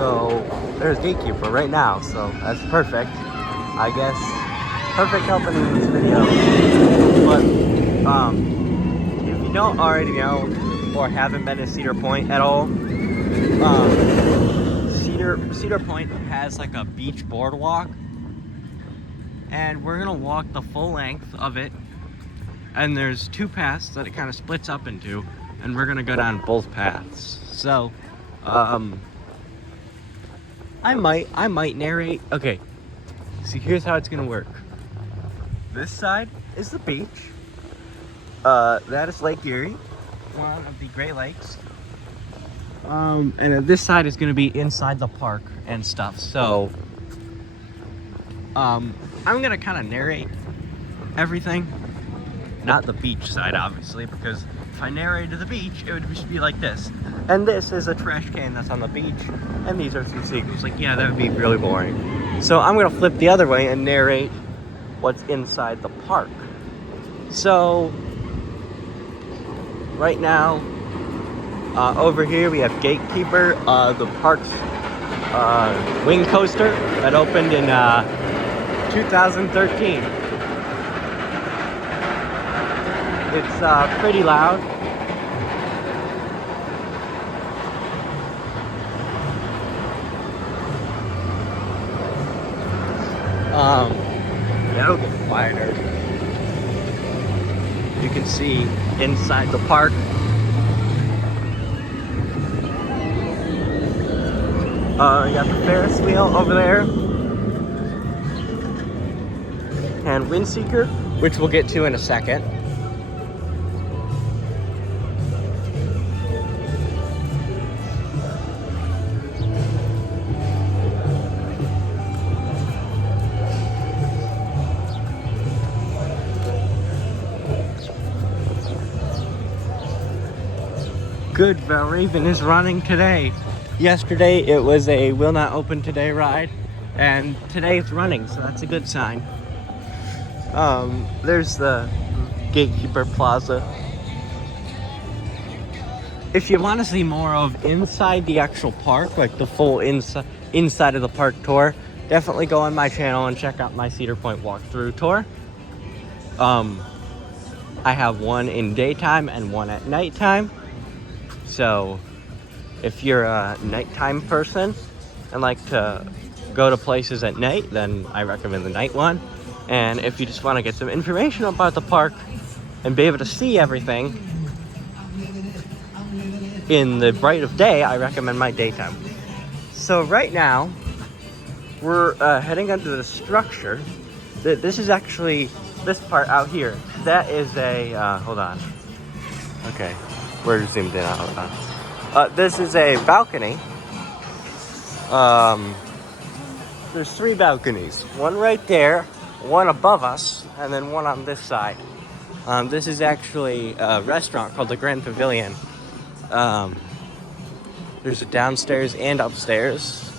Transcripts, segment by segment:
So there's gatekeeper right now, so that's perfect. I guess perfect opening in this video. But if you don't already know or haven't been to Cedar Point at all, Cedar Point has like a beach boardwalk, and we're gonna walk the full length of it. And there's two paths that it kind of splits up into, and we're gonna go down both paths. So, I might narrate. Okay, see, here's how it's gonna work. This side is the beach. That is Lake Erie, one of the Great Lakes. And then this side is gonna be inside the park and stuff. So, I'm gonna kind of narrate everything. Not the beach side, obviously, because if I narrated the beach, it would just be like this. And this is a trash can that's on the beach, and these are some seagulls. Like, yeah, that would be really boring. So I'm gonna flip the other way and narrate what's inside the park. So, right now, over here we have Gatekeeper, the park's wing coaster that opened in 2013. It's pretty loud. That'll get quieter. You can see inside the park. You got the Ferris wheel over there. And Windseeker, which we'll get to in a second. Good, Raven is running today. Yesterday it was a will not open today ride, and today it's running, so that's a good sign. There's the Gatekeeper Plaza. If you want to see more of inside the actual park, like the full inside of the park tour, definitely go on my channel and check out my Cedar Point walkthrough tour. I have one in daytime and one at nighttime. So if you're a nighttime person and like to go to places at night, then I recommend the night one. And if you just want to get some information about the park and be able to see everything in the bright of day, I recommend my daytime. So right now, we're heading under the structure. This is actually, this part out here, that is a, hold on. Okay. We're zoomed in out. This is a balcony. There's three balconies. One right there, one above us, and then one on this side. This is actually a restaurant called the Grand Pavilion. There's a downstairs and upstairs.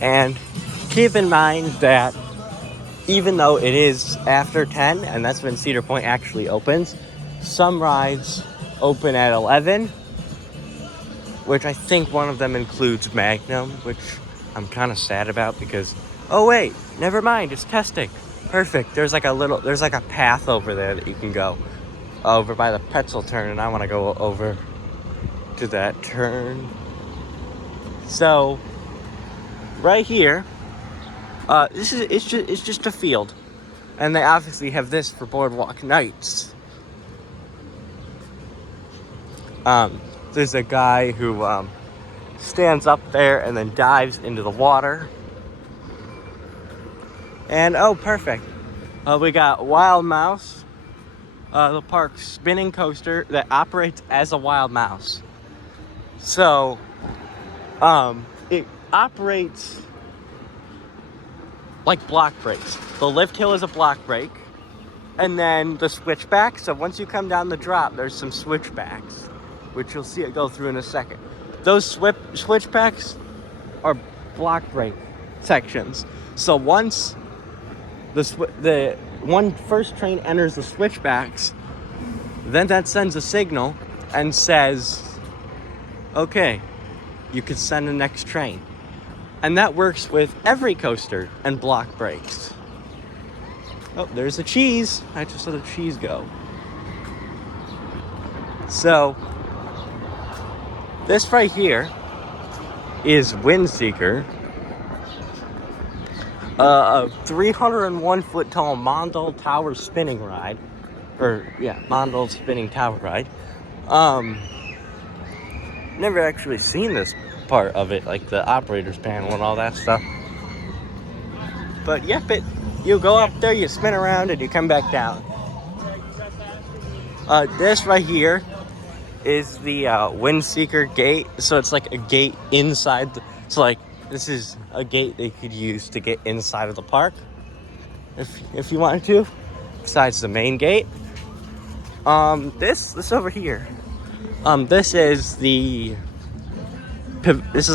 And keep in mind that even though it is after 10, and that's when Cedar Point actually opens, some rides open at 11, which I think one of them includes Magnum, which I'm kind of sad about because, oh wait, never mind, it's testing. Perfect, there's like a path over there that you can go over by the pretzel turn, and I want to go over to that turn. So, right here, it's just a field, and they obviously have this for boardwalk nights. There's a guy who stands up there and then dives into the water. And oh, perfect. We got Wild Mouse, the park's spinning coaster that operates as a wild mouse. So, it operates like block brakes. The lift hill is a block brake, and then the switchback. So once you come down the drop, there's some switchbacks, which you'll see it go through in a second. Those switchbacks are block brake sections. So once the first train enters the switchbacks, Then that sends a signal and says, okay, you can send the next train. And that works with every coaster and block brakes. Oh, there's the cheese. I just saw the cheese go. So, this right here is Windseeker. A 301-foot tall Mondol Tower spinning ride. Mondol spinning tower ride. Never actually seen this part of it, like the operator's panel and all that stuff. But yep, you go up there, you spin around, and you come back down. This right here is the Windseeker gate. So it's like a gate inside. This is a gate they could use to get inside of the park, if you wanted to, besides the main gate. This over here. This is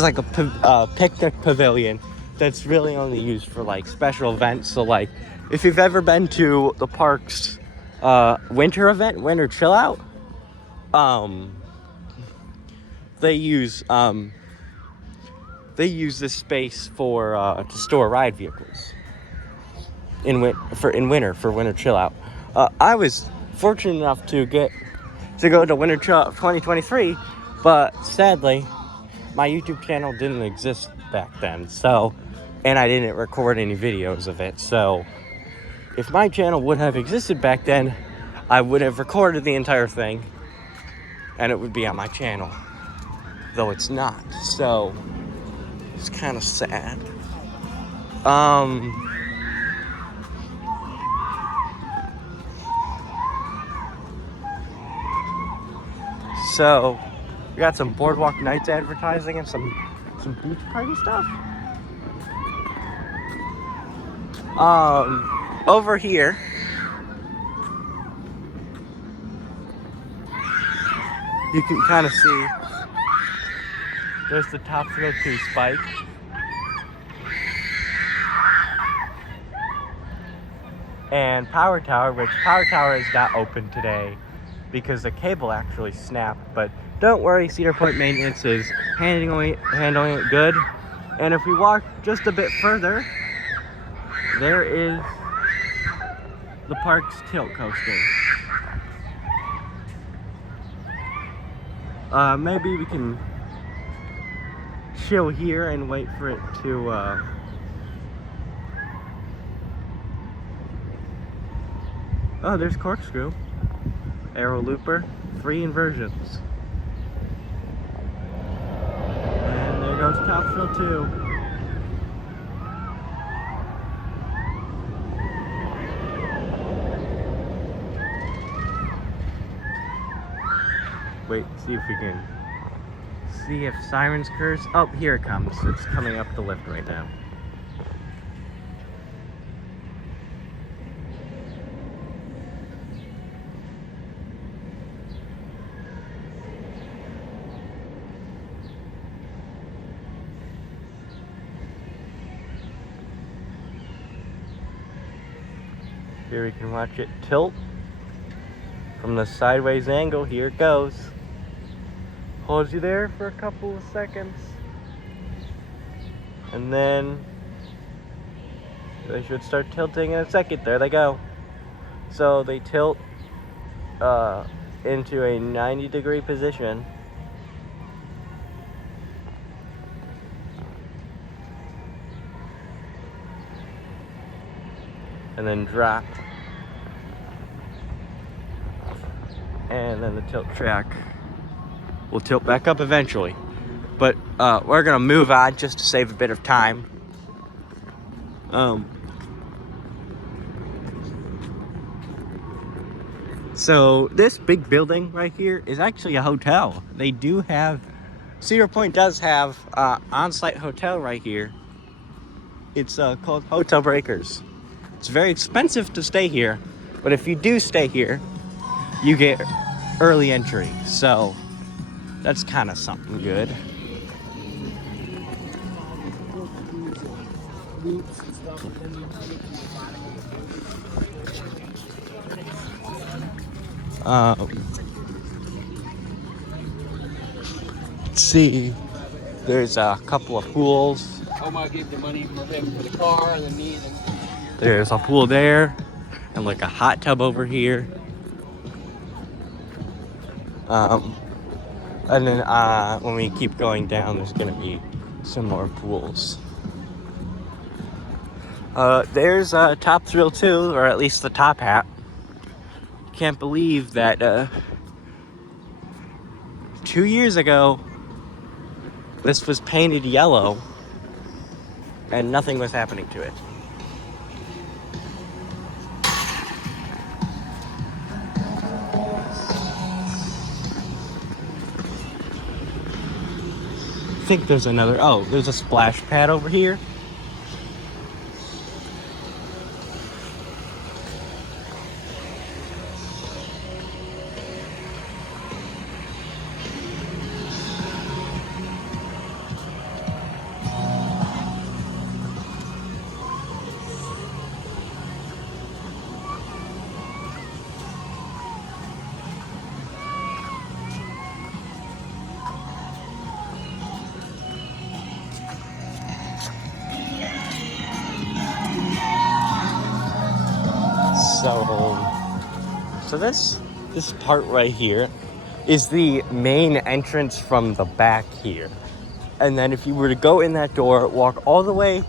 like a picnic pavilion that's really only used for like special events. So like, if you've ever been to the park's winter event, winter chill out, they use this space for to store ride vehicles in winter for winter chill out. I was fortunate enough to go to Winter Chill Out 2023, but sadly, my YouTube channel didn't exist back then, and I didn't record any videos of it. So, if my channel would have existed back then, I would have recorded the entire thing, and it would be on my channel, though it's not. So, it's kind of sad. So, we got some Boardwalk Nights advertising and some beach party stuff. Over here, you can kind of see there's the Top Thrill 2 spike. And Power Tower, which Power Tower is not open today because the cable actually snapped. But don't worry, Cedar Point maintenance is handling it good. And if we walk just a bit further, there is the park's tilt coaster. Maybe we can chill here and wait for it to oh, there's Corkscrew, Arrow Looper, 3 inversions. And there goes Top Thrill 2. Wait, see if we can see if Sirens curse. Oh, here it comes. It's coming up the lift right now. Here we can watch it tilt from the sideways angle. Here it goes. Holds you there for a couple of seconds. And then they should start tilting in a second. There they go. So they tilt into a 90-degree position. And then drop. And then the tilt track will tilt back up eventually. But we're gonna move on just to save a bit of time. So this big building right here is actually a hotel. They do have, Cedar Point does have on-site hotel right here. It's called Hotel Breakers. It's very expensive to stay here, but if you do stay here, you get early entry. So that's kind of something good. Let's see. There's a couple of pools. I'll give the money for the car and the knee. There's a pool there, and like a hot tub over here. And then when we keep going down, there's gonna be some more pools. There's Top Thrill 2, or at least the top hat. Can't believe that 2 years ago, this was painted yellow, and nothing was happening to it. I think there's another, there's a splash pad over here. So this part right here is the main entrance from the back here. And then if you were to go in that door, walk all the way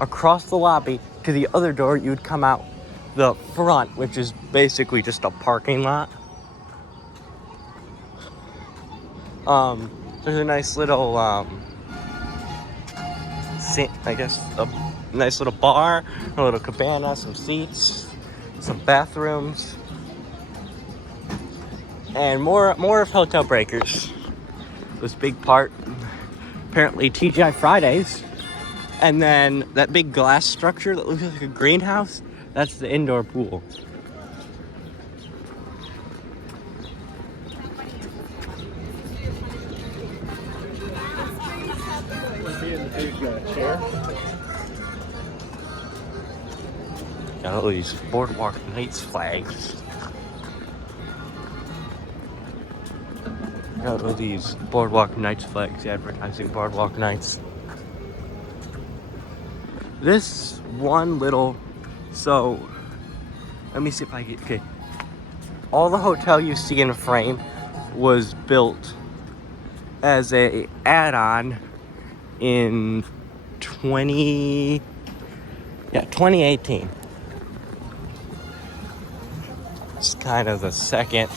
across the lobby to the other door, you would come out the front, which is basically just a parking lot. There's a nice little, a nice little bar, a little cabana, some seats, some bathrooms, and more of Hotel Breakers. This big part, apparently TGI Fridays, and then that big glass structure that looks like a greenhouse, that's the indoor pool. Got all these Boardwalk Nights flags. Got all these Boardwalk Nights flags advertising Boardwalk Nights. This one little, so let me see if I get, okay. All the hotel you see in a frame was built as a add-on in 2018. It's kind of the second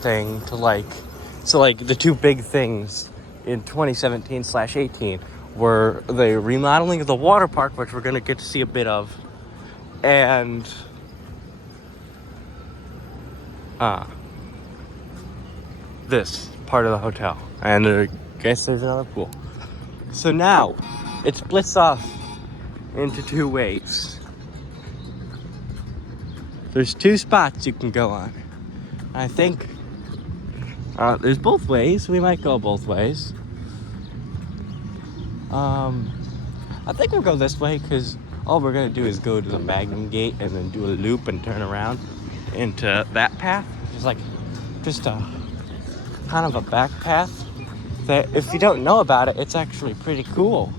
thing to the two big things in 2017/18 were the remodeling of the water park, which we're gonna get to see a bit of, and this part of the hotel. And I guess there's another pool. So now it splits off into two ways. There's two spots you can go on. I think there's both ways. We might go both ways. I think we'll go this way because all we're gonna do is go to the Magnum Gate and then do a loop and turn around into that path. It's like just a kind of a back path that, if you don't know about it, it's actually pretty cool.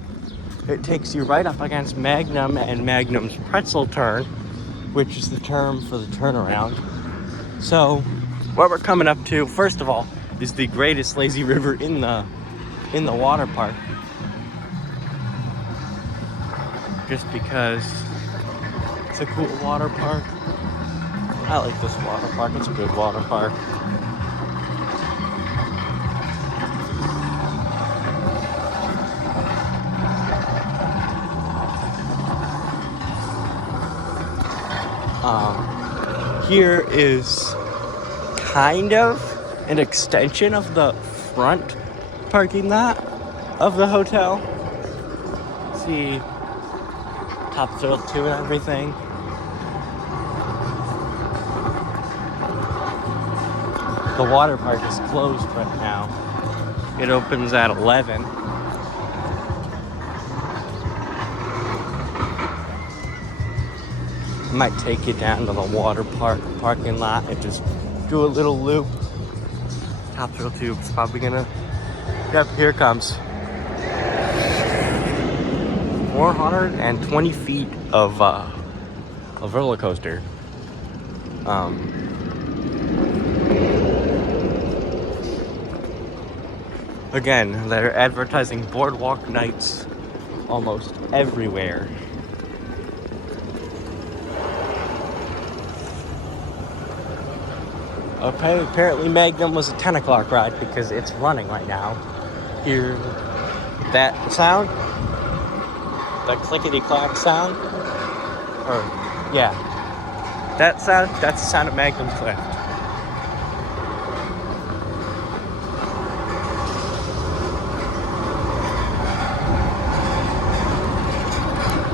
It takes you right up against Magnum and Magnum's pretzel turn, which is the term for the turnaround. So what we're coming up to, first of all, is the greatest lazy river in the water park. Just because it's a cool water park. I like this water park. It's a good water park. Here is kind of an extension of the front parking lot of the hotel. See Top Thrill 2 and everything. The water park is closed right now. It opens at 11. Might take you down to the water park parking lot and just do a little loop. Top Thrill Tube's probably gonna, yep, here it comes. 420 feet of roller coaster. Again, they're advertising boardwalk nights almost everywhere. Okay, apparently Magnum was a 10 o'clock ride because it's running right now. Hear that sound? The clickety-clack sound? Or, yeah. That sound, that's the sound of Magnum's lift.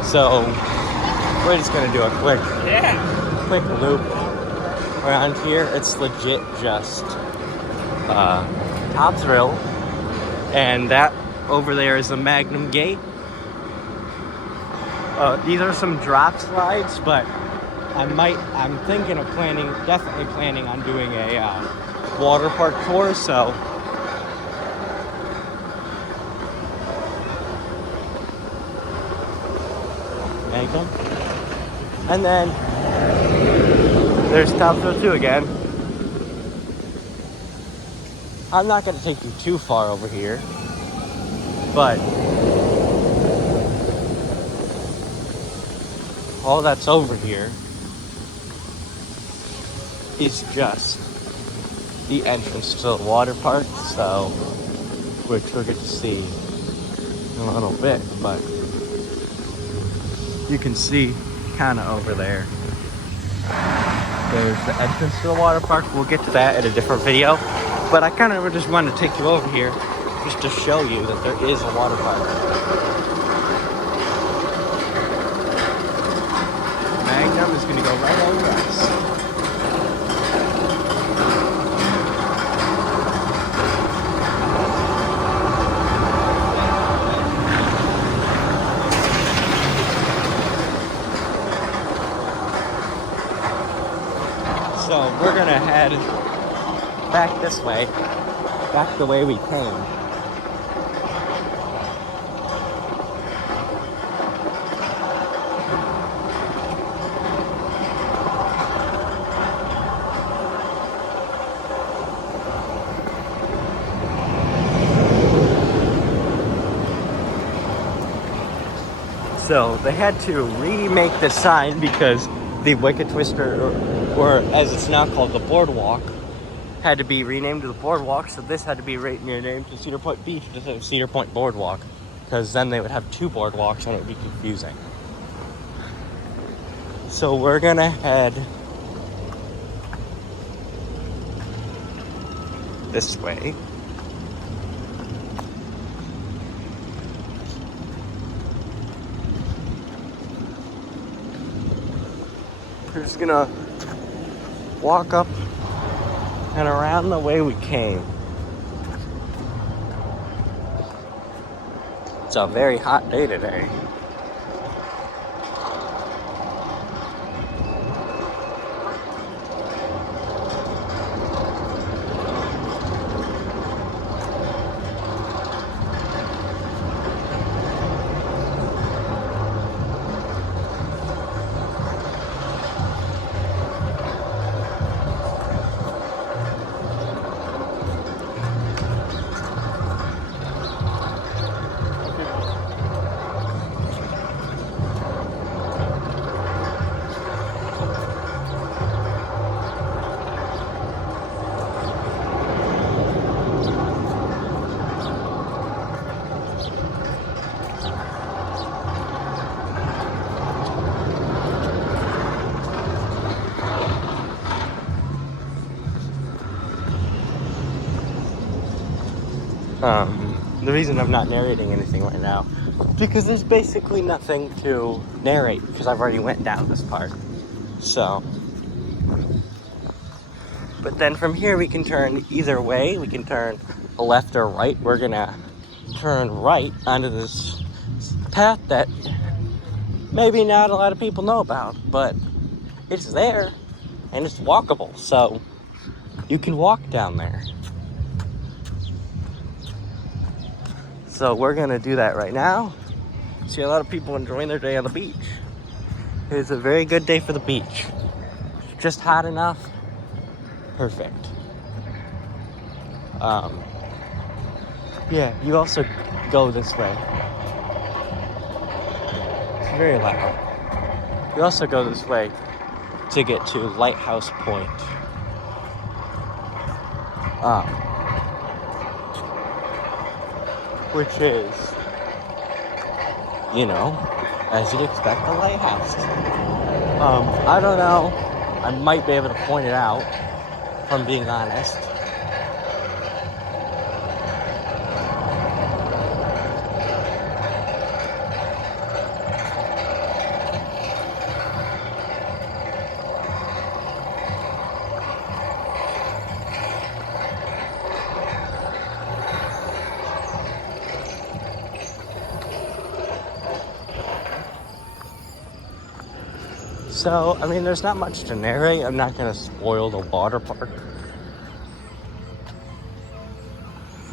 So, we're just gonna do a quick loop around here. It's legit just Top Thrill, and that over there is the Magnum Gate. These are some drop slides, but I'm thinking of definitely planning on doing a water park tour, so Magnum. And then there's Top Thrill 2 again. I'm not going to take you too far over here, but all that's over here is just the entrance to the water park, so which we'll get to see in a little bit, but you can see kind of over there. There's the entrance to the water park. We'll get to that in a different video, but I kind of just wanted to take you over here just to show you that there is a water park. Magnum is going to go right over us. So we're gonna head back this way, back the way we came. So they had to remake the sign because the Wicked Twister, or as it's now called, the Boardwalk, had to be renamed to the Boardwalk, so this had to be renamed to Cedar Point Beach instead of Cedar Point Boardwalk, because then they would have two boardwalks and it would be confusing. So we're gonna head this way. We're just gonna walk up and around the way we came. It's a very hot day today. The reason I'm not narrating anything right now is because there's basically nothing to narrate because I've already went down this part. So, but then from here we can turn either way. We can turn left or right. We're gonna turn right onto this path that maybe not a lot of people know about, but it's there and it's walkable, so you can walk down there. So we're gonna do that right now. See a lot of people enjoying their day on the beach. It's a very good day for the beach. Just hot enough. Perfect. Yeah, you also go this way. It's very loud. You also go this way to get to Lighthouse Point. Which is, you know, as you'd expect, a lighthouse. I don't know. I might be able to point it out, if I'm being honest. So, I mean, there's not much to narrate. I'm not going to spoil the water park.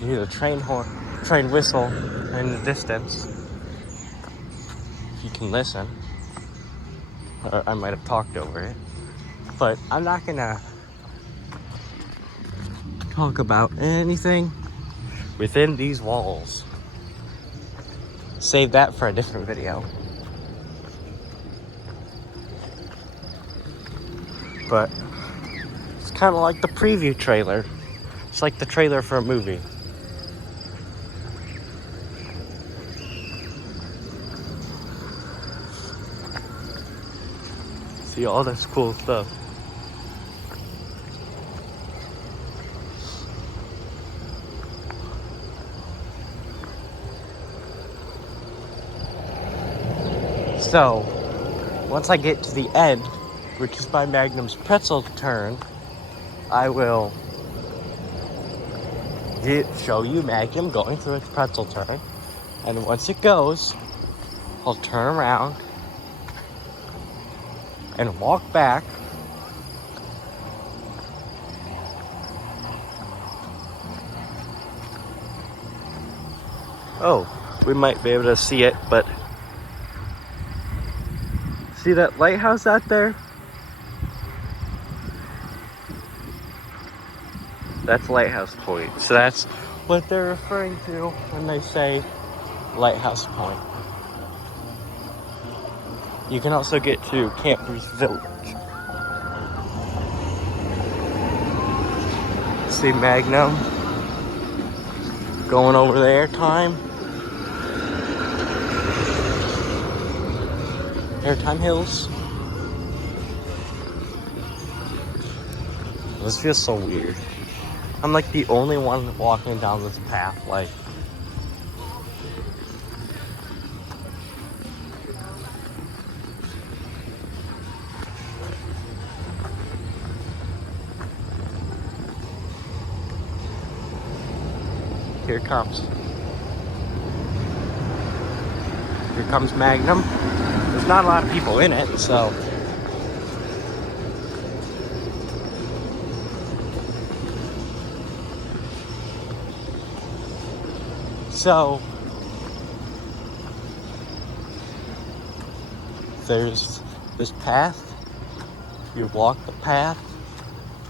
You hear the train whistle in the distance. If you can listen. Or I might have talked over it. But I'm not going to talk about anything within these walls. Save that for a different video. But it's kind of like the preview trailer. It's like the trailer for a movie. See all this cool stuff. So, once I get to the end, which is by Magnum's pretzel turn, I will show you Magnum going through its pretzel turn. And once it goes, I'll turn around and walk back. Oh, we might be able to see it, but see that lighthouse out there? That's Lighthouse Point. So that's what they're referring to when they say Lighthouse Point. You can also get to Camp Bruce Village. See Magnum going over the airtime. Airtime Hills. This feels so weird. I'm like the only one walking down this path, like. Here it comes. Here comes Magnum. There's not a lot of people in it, so. So, there's this path. You walk the path.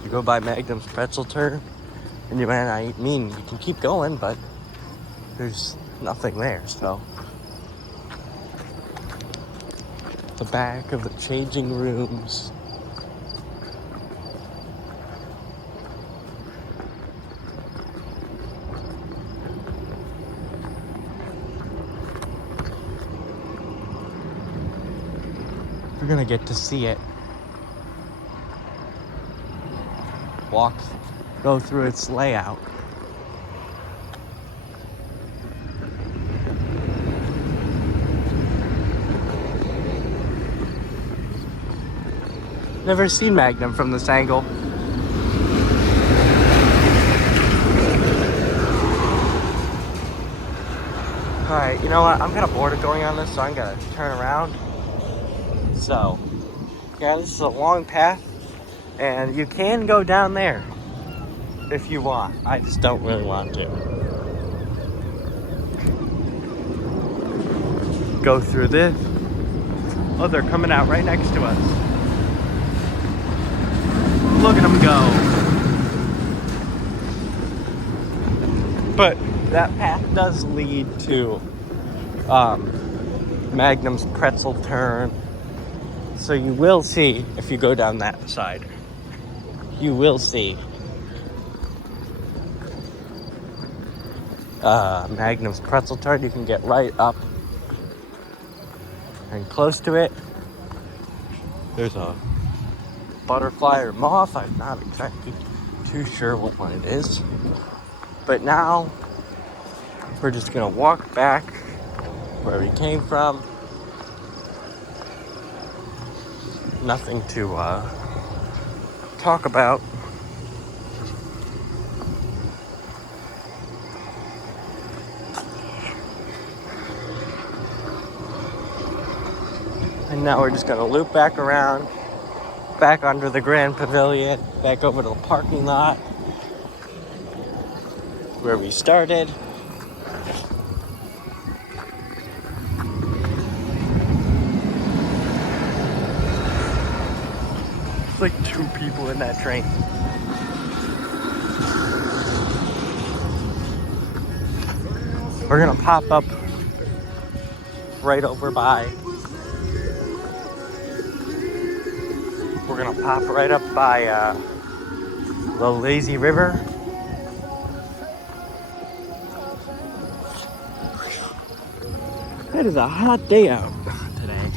You go by Magnum's pretzel turn. And you can keep going, but there's nothing there, so. The back of the changing rooms. You're gonna get to see it. Go through its layout. Never seen Magnum from this angle. Alright, you know what? I'm kind of bored of going on this, so I'm gonna turn around. So, Yeah, this is a long path, and you can go down there if you want. I just don't really want to. Go through this. Oh, they're coming out right next to us. Look at them go. But that path does lead to Magnum's pretzel turn. So you will see, if you go down that side, you will see Magnum's pretzel turn. You can get right up and close to it. There's a butterfly or moth. I'm not exactly too sure what one it is. But now we're just gonna walk back where we came from. Nothing to talk about. And now we're just gonna loop back around, back under the Grand Pavilion, back over to the parking lot where we started. It's like 2 people in that train. We're gonna pop up right over by. We're gonna pop right up by the Lazy River. It is a hot day out today.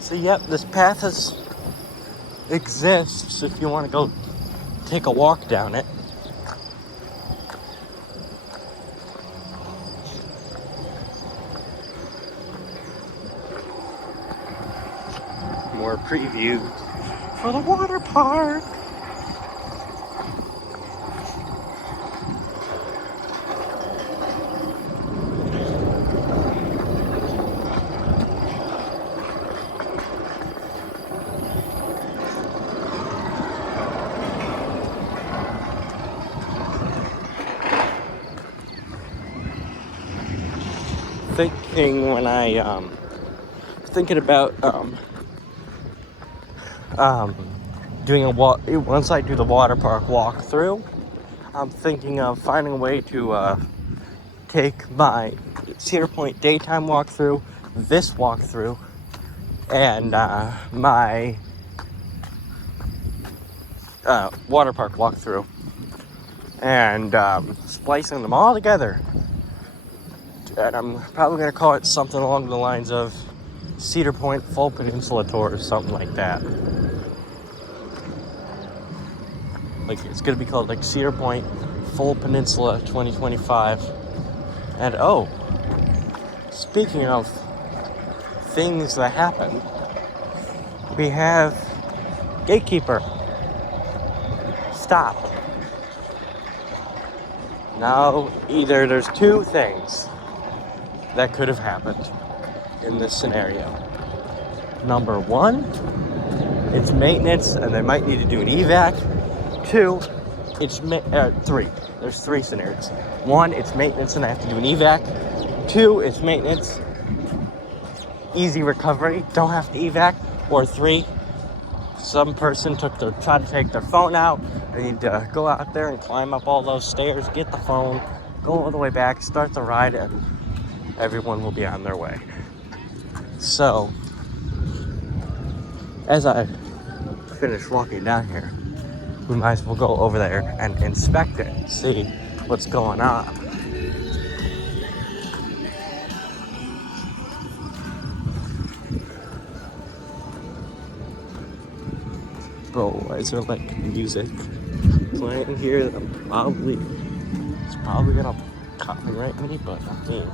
So yep, this path exists if you want to go take a walk down it. More previews for the water park. Thinking when I thinking about doing a walk once I do the water park walkthrough. I'm thinking of finding a way to take my Cedar Point daytime walkthrough, this walkthrough, and my water park walkthrough, and splicing them all together. And I'm probably going to call it something along the lines of Cedar Point Full Peninsula Tour or something like that. Like, it's going to be called, like, Cedar Point Full Peninsula 2025. And, oh, speaking of things that happen, we have Gatekeeper. Stop. Now, either there's 2 things that could have happened in this scenario. Number 1, it's maintenance and they might need to do an evac. 2, it's 3. There's 3 scenarios. 1, it's maintenance and I have to do an evac. 2, it's maintenance, easy recovery, don't have to evac. Or 3, some person tried to take their phone out. They need to go out there and climb up all those stairs, get the phone, go all the way back, start the ride, and everyone will be on their way. So, as I finish walking down here, we might as well go over there and inspect it, see what's going on. Bro, why is there like music playing here? It's probably gonna copyright me, but I mean,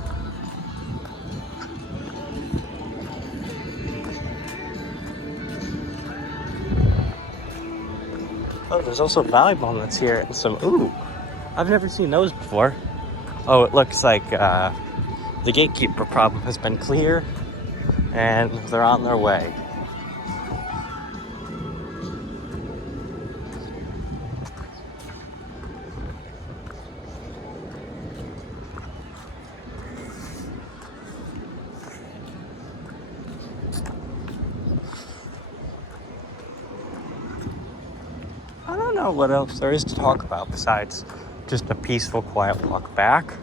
Oh, there's also volleyball nets here and some, ooh, I've never seen those before. Oh, it looks like the gatekeeper problem has been clear and they're on their way. I don't know what else there is to talk about besides just a peaceful, quiet walk back.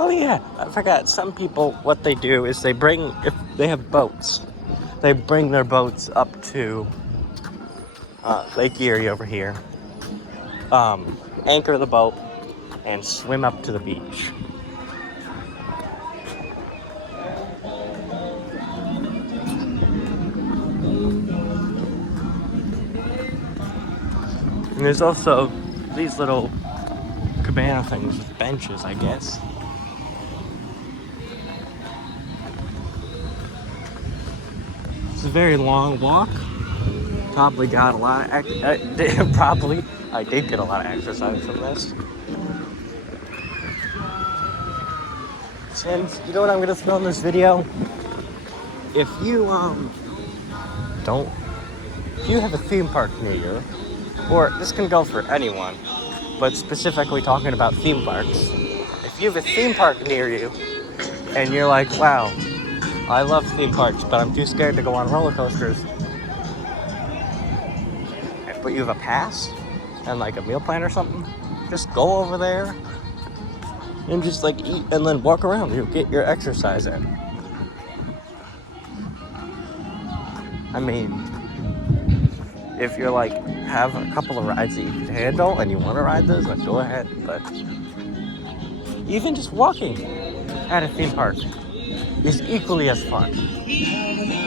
Oh yeah, I forgot. Some people, what they do is if they have boats, they bring their boats up to Lake Erie over here, anchor the boat, and swim up to the beach. And there's also these little cabana things with benches, I guess. It's a very long walk. Probably got a lot of I did get a lot of exercise from this. And you know what I'm gonna throw in this video? If you if you have a theme park near you, or this can go for anyone, but specifically talking about theme parks. If you have a theme park near you and you're like, wow, I love theme parks, but I'm too scared to go on roller coasters, but you have a pass and like a meal plan or something, just go over there and just like eat and then walk around. You'll get your exercise in. I mean, if you're like have a couple of rides that you can handle and you want to ride those, then go ahead. But even just walking at a theme park is equally as fun.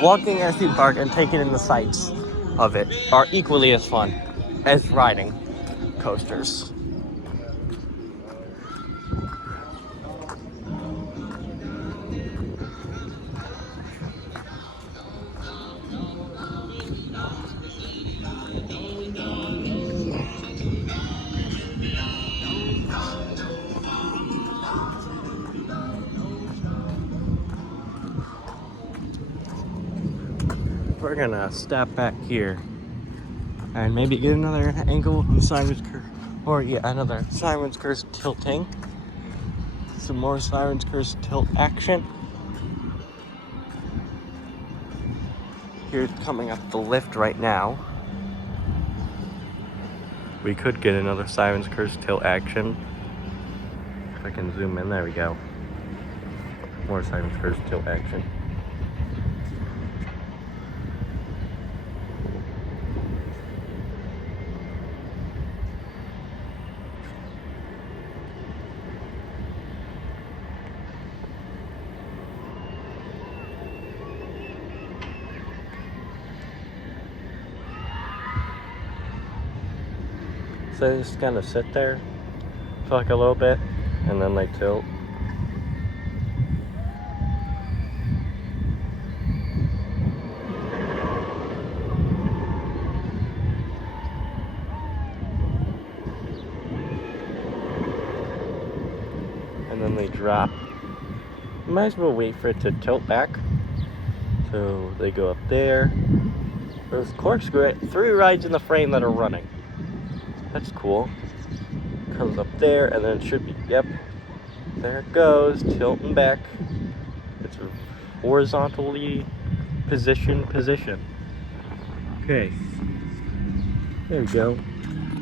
Walking at a theme park and taking in the sights of it are equally as fun as riding coasters. We're gonna stop back here and maybe get another angle from Simon's Curse, or yeah, another Simon's Curse tilting. Some more Simon's Curse tilt action. Here's coming up the lift right now. We could get another Simon's Curse tilt action. If I can zoom in, there we go. More Simon's Curse tilt action. So just kind of sit there for like a little bit and then like tilt. And then they drop. You might as well wait for it to tilt back. So they go up there. There's corkscrew, 3 rides in the frame that are running. That's cool. Comes up there and then it should be, yep. There it goes, tilting back. It's a horizontally position. Okay. There we go.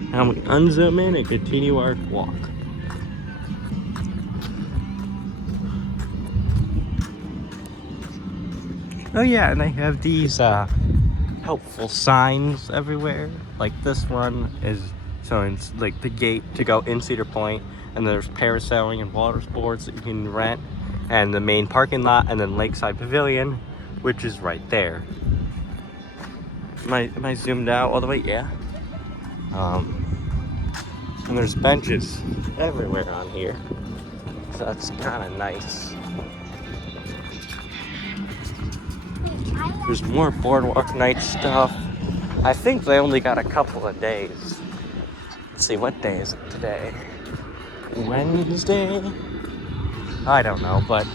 Now we unzoom in and continue our walk. Oh yeah, and they have these helpful signs everywhere. Like this one is showing like the gate to go in Cedar Point, and there's parasailing and water sports that you can rent, and the main parking lot, and then Lakeside Pavilion, which is right there. Am I zoomed out all the way? Yeah. And there's benches everywhere on here, so that's kind of nice. There's more boardwalk night stuff. I think they only got a couple of days. Let's see, what day is it today? Wednesday? I don't know, but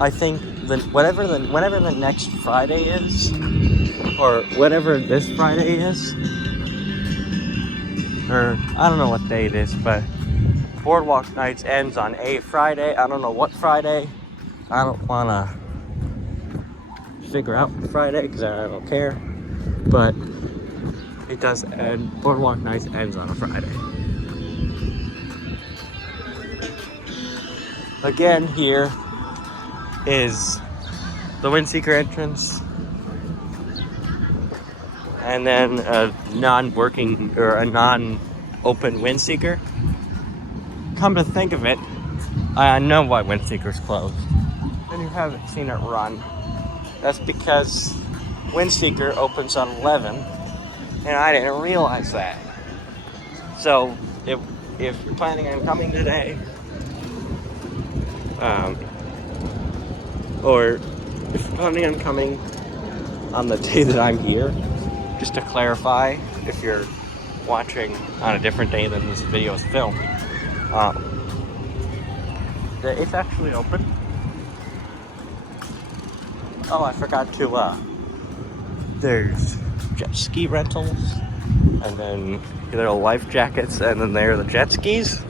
I think whenever the next Friday is, or whatever this Friday is, or I don't know what day it is, but Boardwalk Nights ends on a Friday. I don't know what Friday. I don't want to figure out Friday because I don't care, but it does end. Boardwalk Nights ends on a Friday. Again, here is the Windseeker entrance, and then a non-working or a non-open Windseeker. Come to think of it, I know why Windseeker's closed, and you haven't seen it run. That's because Windseeker opens on 11, and I didn't realize that. So if you're planning on coming today, or if you're planning on coming on the day that I'm here, just to clarify, if you're watching on a different day than this video is filmed, it's actually open. Oh, I forgot to, there's jet ski rentals, and then there are life jackets, and then there are the jet skis.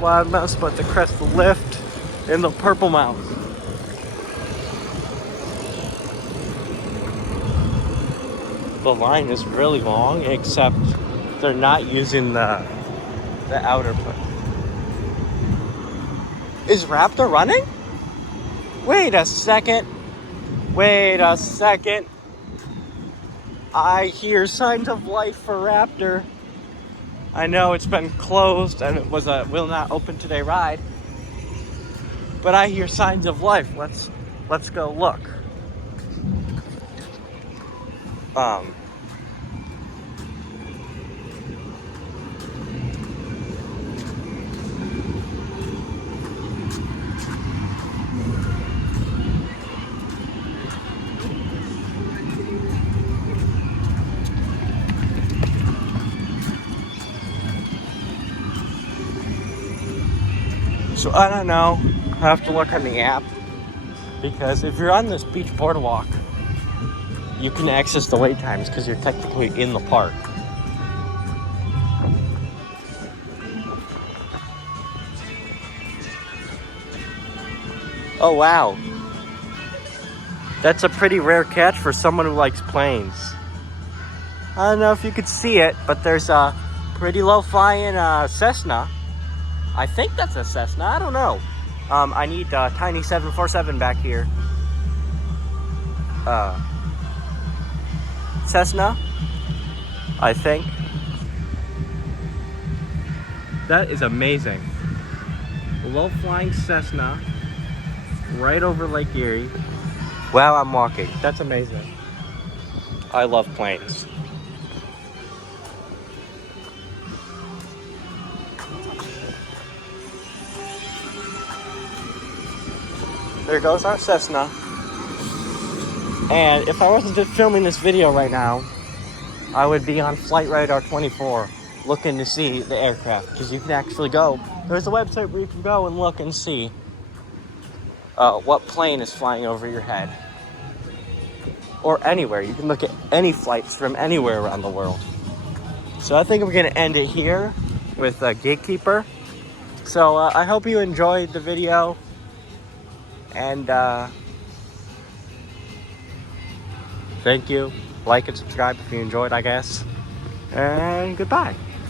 Wild Mouse about to crest the lift in the Purple Mouse. The line is really long, except they're not using the outer part. Is Raptor running? Wait a second. I hear signs of life for Raptor. I know it's been closed and it was a will not open today ride, but I hear signs of life. Let's go look. So I don't know, I have to look on the app, because if you're on this beach boardwalk, you can access the wait times because you're technically in the park. Oh wow, that's a pretty rare catch for someone who likes planes. I don't know if you could see it, but there's a pretty low flying Cessna. I think that's a Cessna, I don't know. I need Tiny 747 back here. Cessna, I think. That is amazing. A low-flying Cessna right over Lake Erie while I'm walking. That's amazing. I love planes. There goes our Cessna. And if I wasn't just filming this video right now, I would be on Flight Radar 24 looking to see the aircraft, because you can actually go. There's a website where you can go and look and see what plane is flying over your head. Or anywhere. You can look at any flights from anywhere around the world. So I think I'm going to end it here with Gatekeeper. So I hope you enjoyed the video. And thank you. Like and subscribe if you enjoyed, I guess. And goodbye.